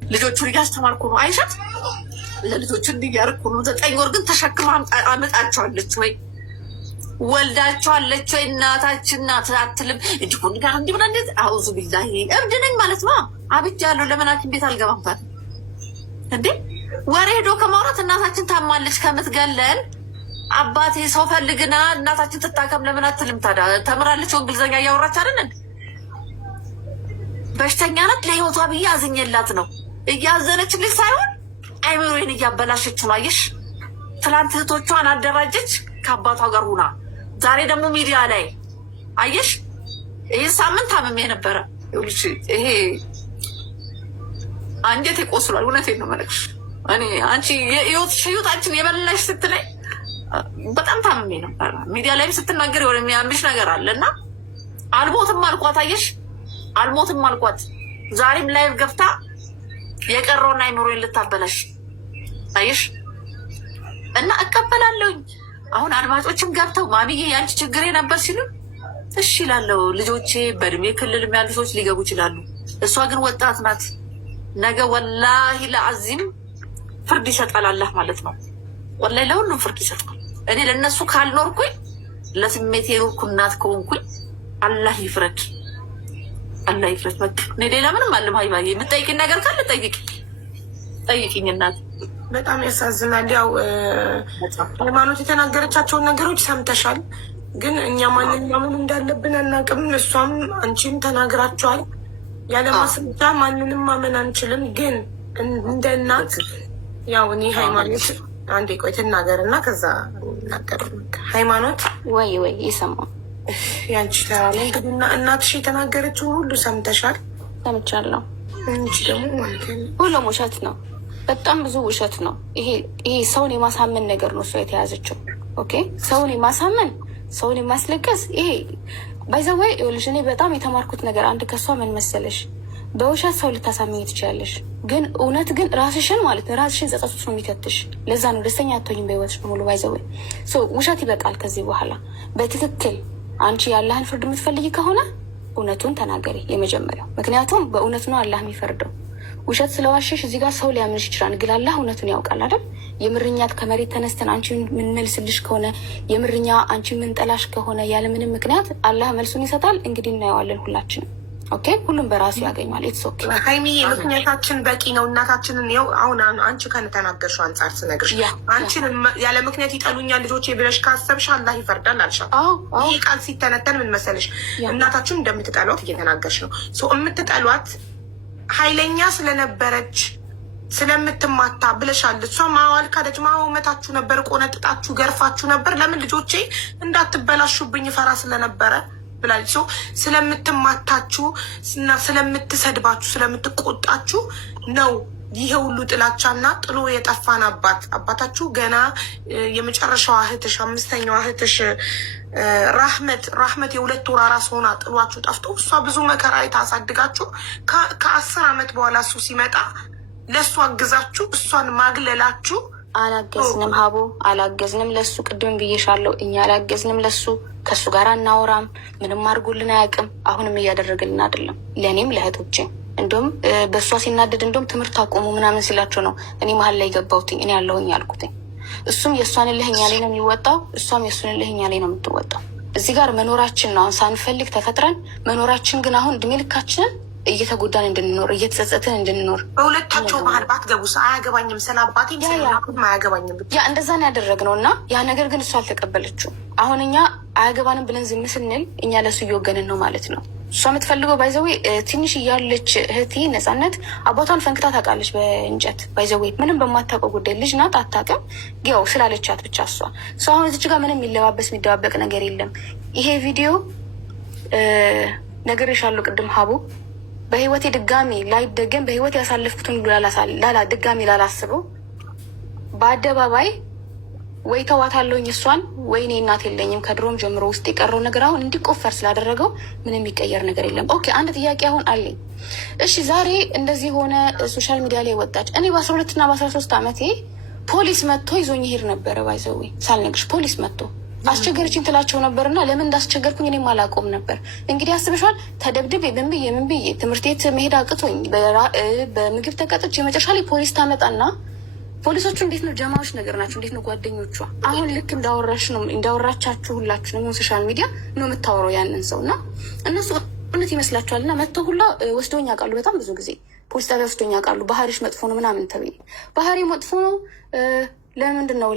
ልጆቹን እያስተማርኩ ነው። አይሻት ለልጆቹ እንዲያርኩ ነው። 9 ወር ግን ተሸክማ አመጣቸዋለች ወይ ወልዳቸዋለች ወይ? እናታችን ናት አትልም። እጅጉን ጋር እንዲህ ብላ እንዴት አውዙ ቢላሂ እብድ ነኝ ማለት ነው። አብጃለሁ። ለምን ሐኪም ቤት አልገባም ታዲያ እንዴ? ወሬ ሄዶ ከማውራት እናታችን ታማለች ከምትገለን አባቴ ሰው ፈልግና እናታችን ትታከም ለምን አትልም ታዲያ? ተምራለች እንግሊዝኛ እያወራች አይደል እንዴ? በሽተኛ ናት። ለህይወቷ ብዬ አዝኜላት ነው። እያዘነችልኝ ሳይሆን አይምሮዬን እያበላሸች ነው። አየሽ፣ ትላንት እህቶቿን አደራጀች ከአባቷ ጋር ሁና፣ ዛሬ ደግሞ ሚዲያ ላይ አየሽ። ይህን ሳምንት ታምሜ ነበረ። ይሄ አንጀቴ ቆስሏል። እውነቴን ነው የምልሽ። እኔ አንቺ ህይወታችን የበላሽ ስትለኝ በጣም ታምሜ ነበረ። ሚዲያ ላይም ስትናገር የሆነ የሚያምሽ ነገር አለ እና አልሞትም አልኳት። አየሽ፣ አልሞትም አልኳት። ዛሬም ላይቭ ገብታ የቀረውና አይምሮዬን ልታበላሽ አየሽ። እና እቀበላለሁኝ። አሁን አድማጮችም ገብተው ማሚዬ ያንቺ ችግሬ ነበር ሲሉ እሺ ይላለው። ልጆቼ በእድሜ ክልል ያሉ ሰዎች ሊገቡ ይችላሉ። እሷ ግን ወጣት ናት። ነገ ወላሂ ለአዚም ፍርድ ይሰጣል አላህ ማለት ነው። ወላሂ ለሁሉም ፍርድ ይሰጣል። እኔ ለእነሱ ካልኖርኩኝ ለስሜቴ ኖርኩ እናት ከሆንኩኝ አላህ ይፍረድ፣ አላህ ይፍረድ። በቃ እኔ ሌላ ምንም አለም። ሀይባዬ የምጠይቅኝ ነገር ካለ ጠይቅኝ እናት። በጣም ያሳዝናል። ያው ሃይማኖት የተናገረቻቸውን ነገሮች ሰምተሻል። ግን እኛ ማንኛውም እንዳለብን አናውቅም። እሷም አንቺም ተናግራቸዋል። ያለማስረጃ ማንንም ማመን አንችልም። ግን እንደ እናት ያው እኔ ሃይማኖት አንዴ ቆይ ትናገር እና ከዛ ናገር። ሃይማኖት ወይ ይሰማው ያንቺ ተራለ እንግዲህ እናትሽ የተናገረችውን ሁሉ ሰምተሻል? ሰምቻለሁ። እንጂ ደግሞ ማለት ነው ሁሉም ውሸት ነው። በጣም ብዙ ውሸት ነው። ይሄ ሰውን የማሳመን ነገር ነው እሷ የተያዘችው። ኦኬ፣ ሰውን የማሳመን ሰውን የማስለቀስ ይሄ ባይዘወይ ይኸውልሽ፣ እኔ በጣም የተማርኩት ነገር አንድ ከሷ ምን መሰለሽ፣ በውሸት ሰው ልታሳመኝ ትችላለሽ፣ ግን እውነት ግን ራስሽን ማለት ነው ራስሽን ጸጸት ውስጥ ነው የሚከትሽ። ለዛ ነው ደስተኛ አትሆኝም በህይወትሽ በሙሉ። ባይዘወይ ውሸት ይበቃል ከዚህ በኋላ። በትክክል አንቺ የአላህን ፍርድ የምትፈልጊ ከሆነ እውነቱን ተናገሪ የመጀመሪያው። ምክንያቱም በእውነት ነው አላህ የሚፈርደው። ውሸት ስለዋሸሽ እዚህ ጋር ሰው ሊያምንሽ ይችላል፣ ግን አላህ እውነቱን ያውቃል አይደል? የምርኛት ከመሬት ተነስተን አንቺ የምንመልስልሽ ከሆነ የምርኛ አንቺ የምንጠላሽ ከሆነ ያለምንም ምክንያት አላህ መልሱን ይሰጣል። እንግዲህ እናየዋለን ሁላችንም። ኦኬ፣ ሁሉም በራሱ ያገኛል። ኢትስ ኦኬ ሀይሚ፣ ምክንያታችን በቂ ነው። እናታችንን ይኸው አሁን አንቺ ከተናገርሽው አንጻር ስነግርሽ አንቺን ያለ ምክንያት ይጠሉኛል ልጆቼ ብለሽ ካሰብሽ አላህ ይፈርዳል አልሻል። ይህ ቃል ሲተነተን ምን መሰለሽ፣ እናታችን እንደምትጠሏት እየተናገርሽ ነው። የምትጠሏት ኃይለኛ ስለነበረች ስለምትማታ ብለሻል። እሷ ማዋል ካደች ማመታችሁ ነበር፣ ቆነጥጣችሁ ገርፋችሁ ነበር። ለምን ልጆቼ እንዳትበላሹብኝ ፈራ ስለነበረ ብላለች። ስለምትማታችሁ እና ስለምትሰድባችሁ ስለምትቆጣችሁ ነው ይሄ ሁሉ ጥላቻና ጥሎ የጠፋን አባታችሁ ገና የመጨረሻዋ እህትሽ 5ኛዋ እህትሽ ራህመት የ2 ወር አራስ ሆና ጥሏችሁ ጠፍቶ እሷ ብዙ መከራ ታሳድጋችሁ ከ10 ዓመት በኋላ እሱ ሲመጣ ለእሱ አግዛችሁ እሷን ማግለላችሁ። አላገዝንም ሀቡ አላገዝንም ለሱ። ቅድም ብዬሻለሁ፣ እኛ አላገዝንም ለሱ። ከሱ ጋር አናወራም። ምንም አድርጎልን አያውቅም። አሁንም እያደረገልን አይደለም፣ ለእኔም ለእህቶቼም። እንዲሁም በእሷ ሲናደድ እንዲሁም ትምህርት አቆሙ ምናምን ሲላቸው ነው እኔ መሀል ላይ ገባሁትኝ። እኔ ያለሁኝ ያልኩትኝ። እሱም የእሷን እልህ እኛ ላይ ነው የሚወጣው፣ እሷም የእሱን እልህ እኛ ላይ ነው የምትወጣው። እዚህ ጋር መኖራችን ነው አሁን ሳንፈልግ ተፈጥረን መኖራችን ግን አሁን እድሜ ልካችንን እየተጎዳን እንድንኖር እየተጸጸትን እንድንኖር። በሁለታቸው ባህል ባትገቡስ? አያገባኝም ስለ አባቴ አያገባኝም ያ እንደዛን ያደረግነው እና ያ ነገር ግን እሱ አልተቀበለችው። አሁን እኛ አያገባንም ብለን ዝም ስንል እኛ ለሱ እየወገንን ነው ማለት ነው። እሷ የምትፈልገው ባይዘዌ ትንሽ እያለች እህቴ ነፃነት አባቷን ፈንክታ ታውቃለች በእንጨት። ባይዘዌ ምንም በማታውቀው ጉዳይ ልጅ ናት፣ አታውቅም። ያው ስላለቻት ብቻ እሷ አሁን እዚች ጋር ምንም የሚደባበቅ ነገር የለም። ይሄ ቪዲዮ ነግሬሻለሁ ቅድም ሀቡ፣ በህይወቴ ድጋሚ ላይደገም በህይወት ያሳለፍኩትን ድጋሚ ላላስበው በአደባባይ ወይ ተዋታለሁኝ እሷን ወይ እኔ እናት የለኝም። ከድሮም ጀምሮ ውስጥ የቀረው ነገር አሁን እንዲቆፈር ስላደረገው ምንም የሚቀየር ነገር የለም። ኦኬ፣ አንድ ጥያቄ አሁን አለኝ። እሺ፣ ዛሬ እንደዚህ ሆነ ሶሻል ሚዲያ ላይ ወጣች። እኔ በ12 እና በ13 ዓመቴ ፖሊስ መጥቶ ይዞኝ ይሄድ ነበረ። ባይዘዌ ሳልነግርሽ ፖሊስ መጥቶ አስቸገረችኝ ትላቸው ነበርና ለምን እንዳስቸገርኩኝ እኔም አላውቀውም ነበር። እንግዲህ አስበሻል። ተደብድቤ ምን ብዬ ትምህርት ቤት መሄድ አቅቶኝ በምግብ ተቀጥቼ መጨረሻ ላይ ፖሊስ ታመጣና ፖሊሶቹ እንዴት ነው ጀማዎች ነገር ናቸው። እንዴት ነው ጓደኞቿ አሁን ልክ እንዳወራቻችሁ ሁላችሁ ሶሻል ሚዲያ ነው የምታወራው ያንን ሰው እና እነሱ እውነት ይመስላችኋል እና መጥተው ሁላ ወስደውኝ ያውቃሉ። በጣም ብዙ ጊዜ ፖሊስ ጣቢያ ወስደውኝ ያውቃሉ። ባህሪሽ መጥፎ ነው ምናምን ተብዬ ባህሪ መጥፎ ነው ለምንድን ነው